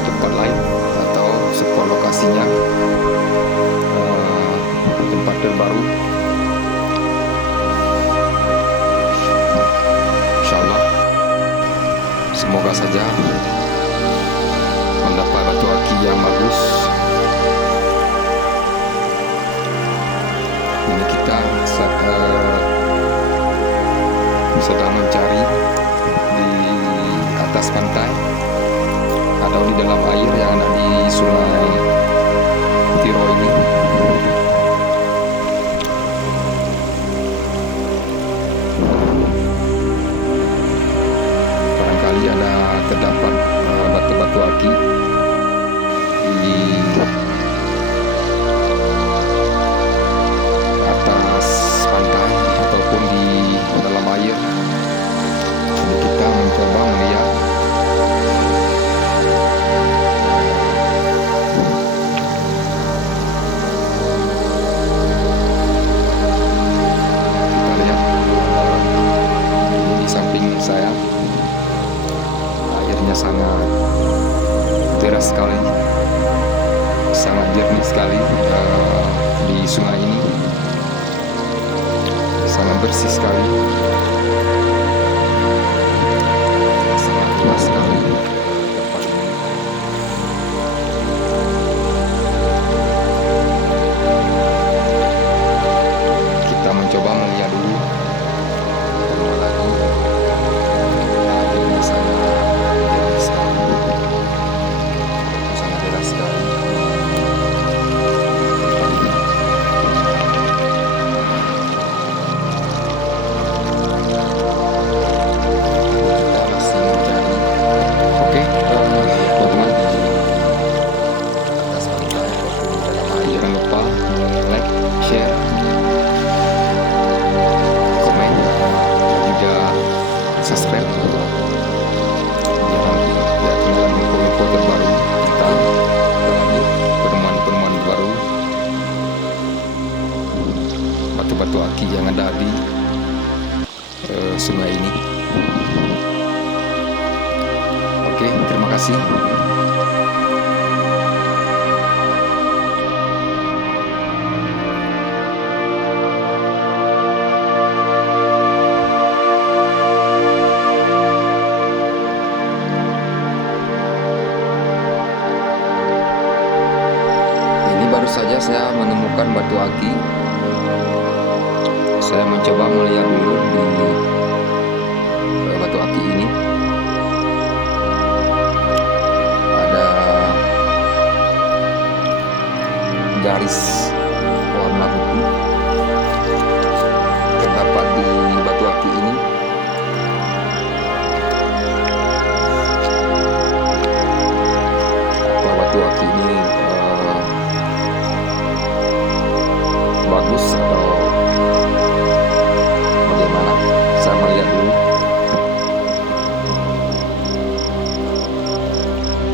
tempat lain atau spot lokasinya, tempat terbaru. Insyaallah semoga saja mendapat batu aki yang bagus. Ini kita sedang mencari di atas pantai atau di dalam air yang ada di Sungai Tiro ini. Barangkali terdapat batu-batu aki di atas pantai ataupun di dalam air. Jadi kita mencoba melihat di samping saya. Airnya sangat deras sekali, sangat jernih sekali di sungai ini, sangat bersih sekali, sangat luas sekali tempat ini. Kita mencoba melihat dulu kedua lagi. Airnya sangat deras sekali, sangat deras sekali. Kita masih mencari. Oke, teman-teman, atas pantai ataupun di dalam air, jangan lupa like, share, komen, dan juga subscribe biar nanti ya kenalan info-info terbaru tentang penemuan-penemuan baru batu-batu aki yang ada di sungai ini. Oke, terima kasih. Ini baru saja saya menemukan batu aki. Saya mencoba melihat dulu di batu aki ini. Ada garis warna putih terdapat di batu aki ini. Apakah batu aki ini bagus atau bagaimana? Saya melihat dulu.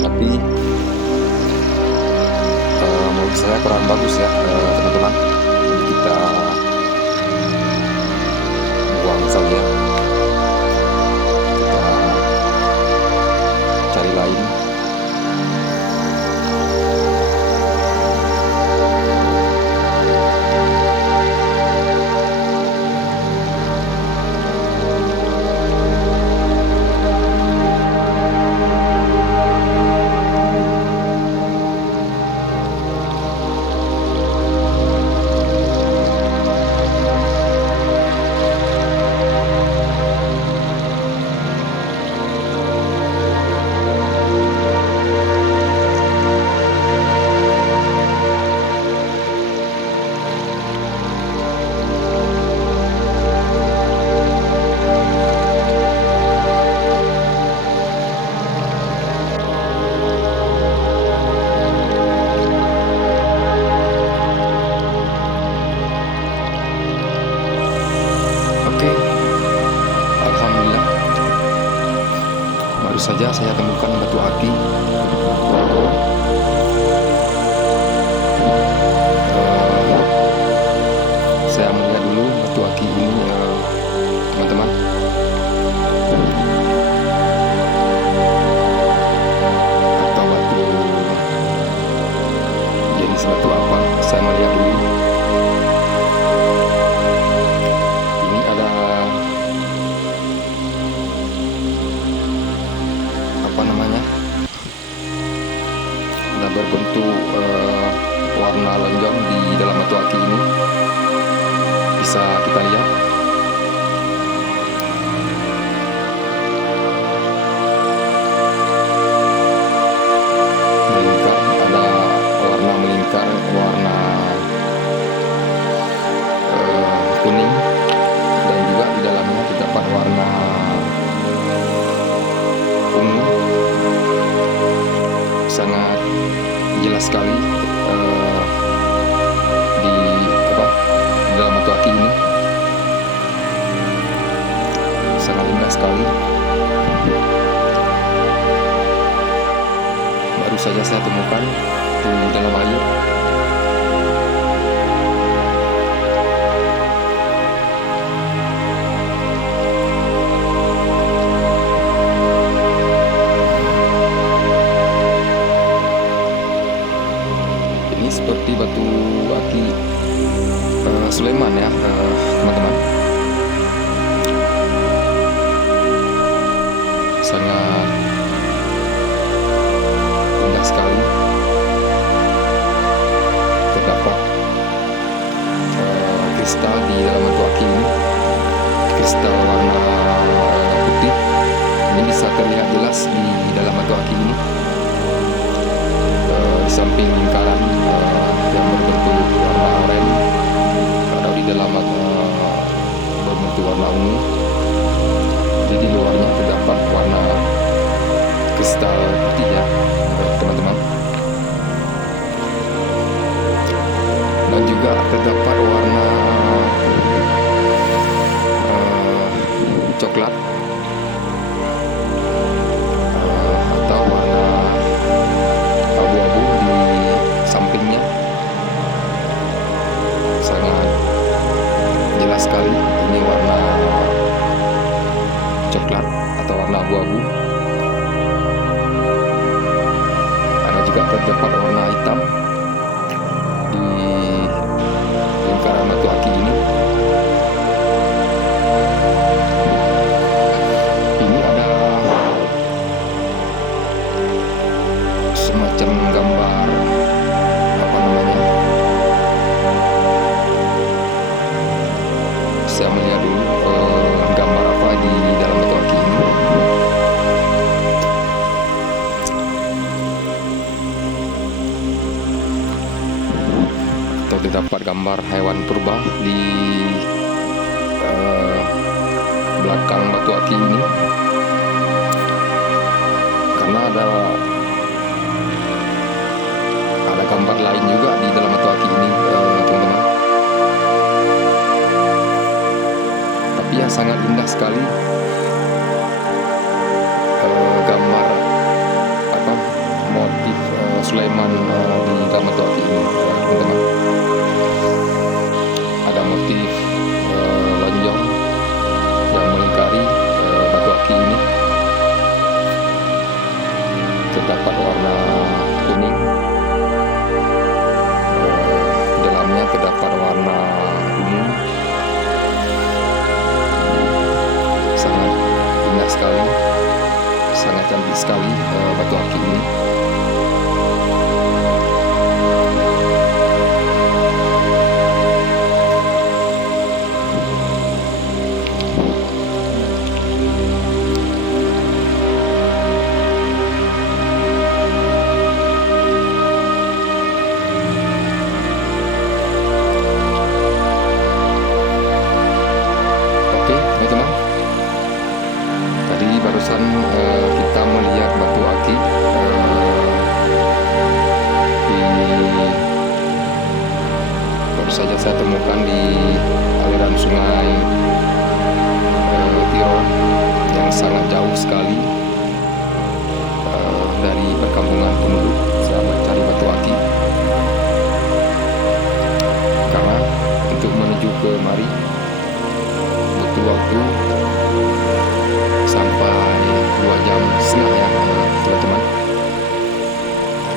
Tapi menurut saya kurang bagus ya, teman-teman. Jadi kita buang saja. Kita cari lain. saja saya temukan batu aki. Saya melihat dulu batu aki ini kita lihat. Melingkar, ada warna melingkar, warna kuning, dan juga di dalamnya terdapat warna ungu. Sangat jelas sekali di dalam batu aki ini, sangat indah sekali. Baru saja saya temukan di dalam air. Ini seperti batu aki Sulaiman ya, teman-teman. Sangat indah sekali. Terdapat kristal di dalam batu aki ini, kristal warna putih. Ini bisa terlihat jelas di dalam batu aki ini. Di samping lingkaran yang berbentuk warna oranye, atau di dalam berbentuk warna ungu. Jadi di luarnya terdapat warna kristal putih ya, teman-teman. Dan juga terdapat warna coklat atau warna abu-abu di sampingnya. Sangat jelas sekali ini warna coklat atau warna abu-abu. Ada juga terdapat warna hitam di lingkaran batu aki ini. Ini ada semacam gambar, apa namanya, saya melihat dulu gambar apa di dalam batu aki ini. Terdapat gambar hewan purba di belakang batu aki ini, karena ada gambar lain juga di dalam batu aki ini, teman-teman. Tapi yang sangat indah sekali gambar motif Sulaiman di dalam batu aki ini, teman-teman. Ada motif lonjong yang melingkari batu aki ini. Terdapat warna kuning, dalamnya terdapat warna ungu. Sangat indah sekali, sangat cantik sekali batu aki ini. Barusan kita melihat batu aki baru saja saya temukan di aliran sungai Tirol yang sangat jauh sekali dari perkampungan penduduk. Saya mencari batu aki karena untuk menuju ke mari butuh waktu sampai 2 jam setengah ya, teman-teman.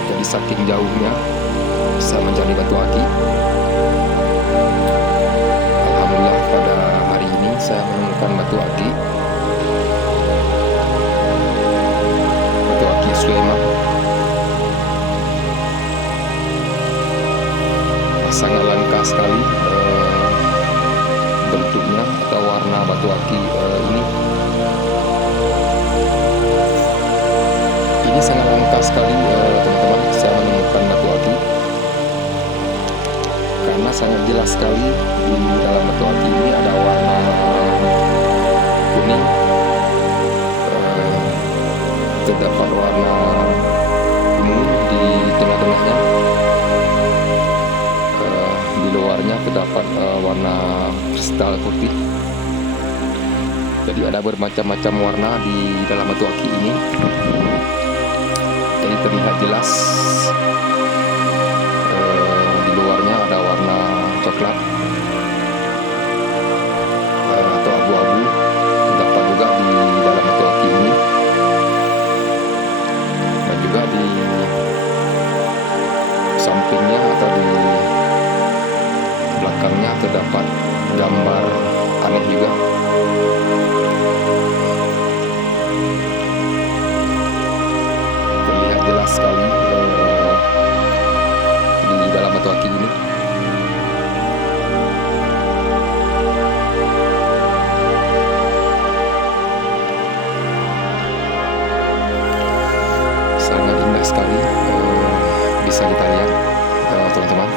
Jadi saking jauhnya saya mencari batu aki. Alhamdulillah pada hari ini saya menemukan batu aki Sulaiman. Sangat langka sekali warna batu aki ini sangat langka sekali teman-teman, saya menemukan batu aki, karena sangat jelas sekali di dalam batu aki ini ada warna kuning, terdapat warna ungu di tengah-tengahnya, di luarnya terdapat warna kristal putih. Jadi ada bermacam-macam warna di dalam batu aki ini. Jadi terlihat jelas di luarnya ada warna coklat atau abu-abu, terdapat juga di dalam batu aki ini, dan juga di sampingnya atau di belakangnya terdapat gambar aneh juga. Terlihat jelas sekali di dalam batu aki ini. Sangat indah sekali, bisa kita lihat teman-teman.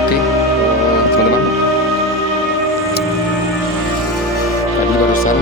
Oke, teman-teman, tadi barusan